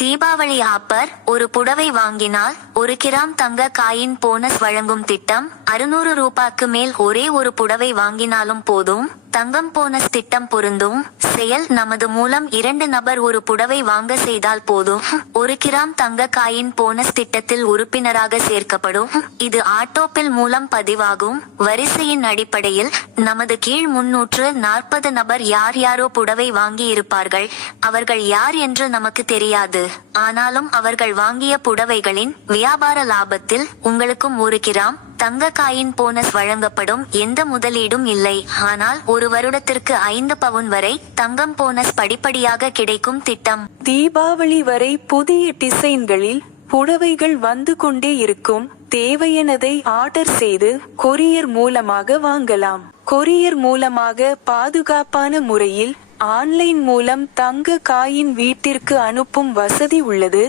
Deepavali offer. ஒரு புடவை வாங்கினால் 1 கிராம் தங்க காயின் போனஸ் வழங்கும் திட்டம். 600 ரூபாய்க்கு மேல் ஒரே ஒரு புடவை வாங்கினாலும் போதும், தங்கம் போனஸ் திட்டம் பொருந்தும். செயல். நமது மூலம் 2 நபர் ஒரு புடவை வாங்க செய்தால் போதும், 1 கிராம் தங்க காயின் போனஸ் திட்டத்தில் உறுப்பினராக சேர்க்கப்படும். இது ஆட்டோபில் மூலம் பதிவாகும். வரிசையின் அடிப்படையில் நமது கீழ் 340 நபர் யார் யாரோ புடவை வாங்கி இருப்பார்கள். அவர்கள் யார் என்று நமக்கு தெரியாது. ஆனாலும் அவர்கள் வாங்கிய புடவைகளின் வியாபார லாபத்தில் உங்களுக்கும் 1 கிராம் தங்க காயின் போனஸ் வழங்கப்படும். எந்த முதலீடும் இல்லை. ஆனால் 1 வருடத்திற்கு 5 பவுன் வரை தங்கம் போனஸ் படிப்படியாக கிடைக்கும் திட்டம். தீபாவளி வரை புதிய டிசைன்களில் புடவைகள் வந்து கொண்டே இருக்கும். தேவையானதை ஆர்டர் செய்து கொரியர் மூலமாக வாங்கலாம். கொரியர் மூலமாக பாதுகாப்பான முறையில் ஆன்லைன் மூலம் தங்க காயின் வீட்டிற்கு அனுப்பும் வசதி உள்ளது.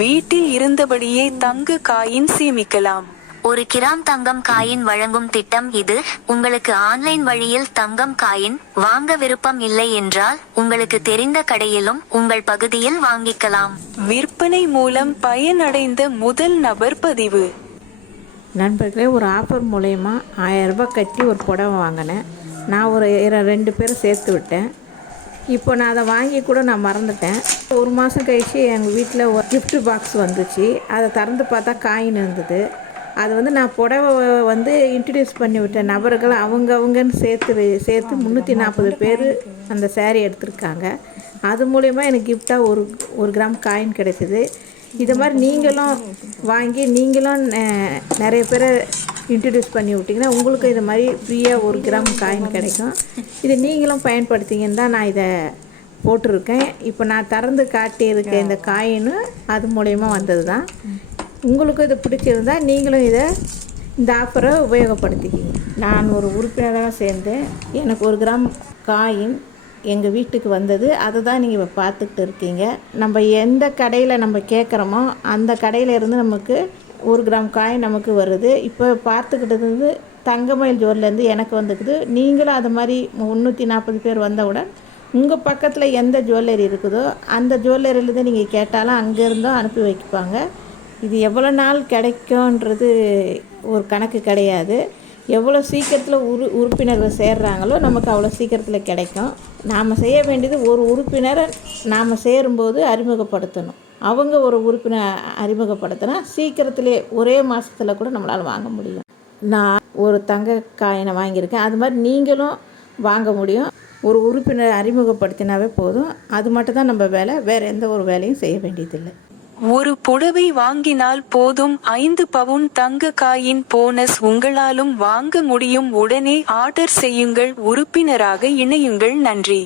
வீட்டில் இருந்தபடியே தங்க காயின் சேமிக்கலாம். 1 கிராம் தங்கம் காயின் வழங்கும் திட்டம் இது. உங்களுக்கு ஆன்லைன் வழியில் தங்கம் காயின் வாங்க விருப்பம் இல்லை என்றால் உங்களுக்கு தெரிந்த கடையிலும் உங்கள் பகுதியில் வாங்கிக்கலாம். விற்பனை மூலம் பயனடைந்த முதல் நபர் பதிவு. நண்பர்களே, ஒரு ஆஃபர் மூலயமா 1000 ரூபாய் கட்டி ஒரு புடவை வாங்கினேன். நான் ஒரு 2 பேரை சேர்த்து விட்டேன். இப்போ நான் அதை வாங்கி கூட நான் மறந்துட்டேன். 1 மாதம் கழிச்சு எங்கள் வீட்டில் ஒரு gift பாக்ஸ் வந்துச்சு. அதை திறந்து பார்த்தா காயின் இருந்தது. அது நான் புடவை இன்ட்ரடியூஸ் பண்ணி விட்ட நபர்கள் அவங்கன்னு சேர்த்து 340 பேர் அந்த சேரீ எடுத்திருக்காங்க. அது மூலயமா எனக்கு கிஃப்டாக ஒரு கிராம் காயின் கிடைச்சிது. இது மாதிரி நீங்களும் வாங்கி நீங்களும் நிறைய பேரை இன்ட்ரடியூஸ் பண்ணி விட்டிங்கன்னா உங்களுக்கு இது மாதிரி ஃப்ரீயாக 1 கிராம் காயின் கிடைக்கும். இது நீங்களும் பயன்படுத்திங்கன்னு தான் நான் இதை போட்டிருக்கேன். இப்போ நான் திறந்து காட்டியிருக்க இந்த காயின் அது மூலயமா வந்தது தான். உங்களுக்கு இது பிடிச்சிருந்தா நீங்களும் இந்த ஆஃபரை உபயோகப்படுத்திக்கிங்க. நான் ஒரு உறுப்பினராக சேர்ந்தேன். எனக்கு 1 கிராம் காயின் எங்கள் வீட்டுக்கு வந்தது. அதை தான் நீங்கள் இப்போ பார்த்துக்கிட்டு இருக்கீங்க. நம்ம எந்த கடையில் நம்ம கேட்குறோமோ அந்த கடையில் இருந்து நமக்கு 1 கிராம் காயின் நமக்கு வருது. இப்போ பார்த்துக்கிட்டது தங்கமயில் ஜுவல்லேருந்து எனக்கு வந்துக்குது. நீங்களும் அது மாதிரி 340 பேர் வந்தவுடன் உங்கள் பக்கத்தில் எந்த ஜுவல்லரி இருக்குதோ அந்த ஜுவல்லரியிலேருந்து நீங்கள் கேட்டாலும் அங்கேருந்தும் அனுப்பி வைப்பாங்க. இது எவ்வளோ நாள் கிடைக்கும்ன்றது ஒரு கணக்கு கிடையாது. எவ்வளோ சீக்கிரத்தில் உறுப்பினர்கள் சேர்றாங்களோ நமக்கு அவ்வளோ சீக்கிரத்தில் கிடைக்கும். நாம் செய்ய வேண்டியது ஒரு உறுப்பினரை நாம் சேரும்போது அறிமுகப்படுத்தணும். அவங்க ஒரு உறுப்பினர் அறிமுகப்படுத்தினா சீக்கிரத்திலே ஒரே மாதத்தில் கூட நம்மளால் வாங்க முடியும். நான் ஒரு தங்க காயினை வாங்கியிருக்கேன். அது மாதிரி நீங்களும் வாங்க முடியும். ஒரு உறுப்பினர் அறிமுகப்படுத்தினாவே போதும். அது மட்டும் தான் நம்ம வேலை. வேறு எந்த ஒரு வேலையும் செய்ய வேண்டியதில்லை. ஒரு புடவை வாங்கினால் போதும் 5 பவுன் தங்க காயின் போனஸ் உங்களாலும் வாங்க முடியும். உடனே ஆர்டர் செய்யுங்கள். உறுப்பினராக இணையுங்கள். நன்றி.